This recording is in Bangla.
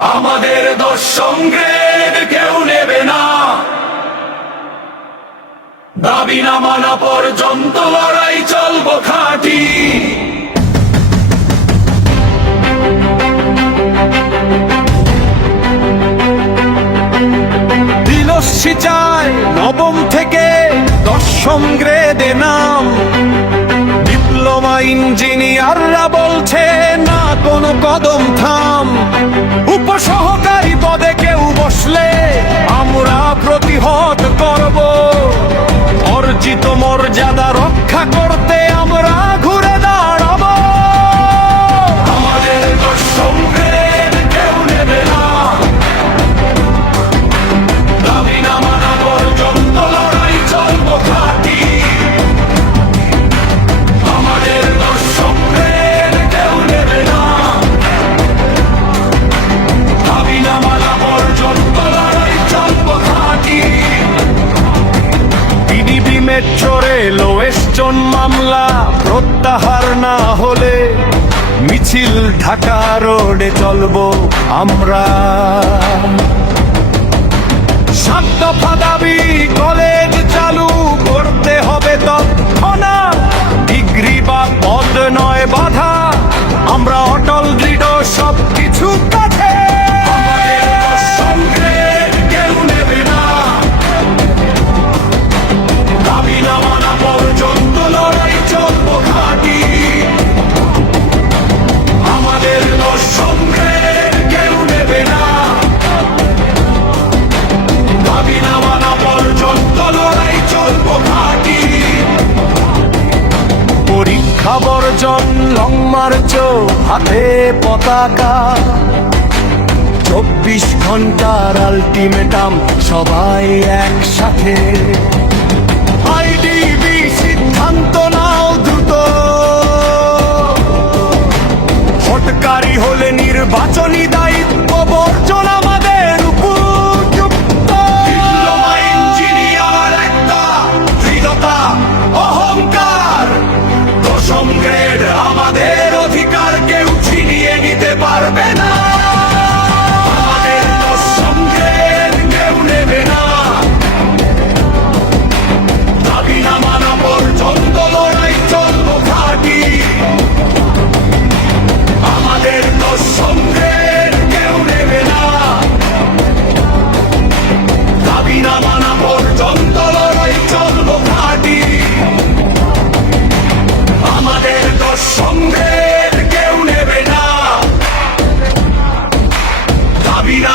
আমাদের দোষ সংগ্রেড কেউ নেবে না, দাবি না মানা পর্যন্ত লড়াই চলবো খাঁটি। দিলস্বী চায় নবম থেকে 10ম গ্রেডে নাম। ডিপ্লোমা ইঞ্জিনিয়াররা বলছে না কোনো কদম থাম। উপসহকারী পদে কেউ বসলে আমরা প্রতিহত করব। অর্জিত মর্যাদা রক্ষা করতে আমরা ঘুরে দাঁড়াবো। আমাদের দোষ সংগ্রেড কেউ নেবে না, দাবি না মানা পর্যন্ত লড়াই চলবো খাঁটি। আমাদের দোষ সংগ্রেড কেউ নেবে না, দাবি না মানা পর্যন্ত লড়াই চলবো খাঁটি। পিডিবি মেট্রো রেল ওয়েস্টন মামলা প্রত্যাহার না হলে মিছিল ঢাকা রোডে চলবো আমরা। 7 দফা দাবি কলেজ চালু করতে হবে তৎক্ষণাৎ। ডিগ্রি বা পদ নয় বাধা, আমরা অটল দৃঢ় সবকিছু কাছে। আমাদের দোষ সংগ্রেড কেউ নেবে না, দাবি না মানা পর্যন্ত লড়াই চলবো খাঁটি। আমাদের দোষ সংগ্রেড কেউ নেবে না, দাবি না মানা পর্যন্ত লড়াই চলবো খাঁটি। পরীক্ষা বর্জন, লং মার্চ, হাতে পতাকা, 24 ঘন্টার আলটিমেটাম, সবাই একসাথে। আইডিবি সিদ্ধান্ত নাও দ্রুত, হটকারী হলে নির্বাচনী দায়িত্ব বর্জন আমাদের উপযুক্ত। ডিপ্লোমা ইঞ্জিনিয়ার একটা দৃঢ়তা, অহংকার। দশম গ্রেড আমাদের অধিকার কেউ ছিনিয়ে নিতে পারবে না। আমাদের দশম গ্রেড কেউ নেবে না, দাবি না মানা পর্যন্ত লড়াই চলবো খাঁটি। আমাদের দশম গ্রেড কেউ নেবে না, দাবি না মানা পর্যন্ত লড়াই চলবো খাঁটি। আমাদের দোষ সংগ্রেড কেউ নেবে না, দাবি না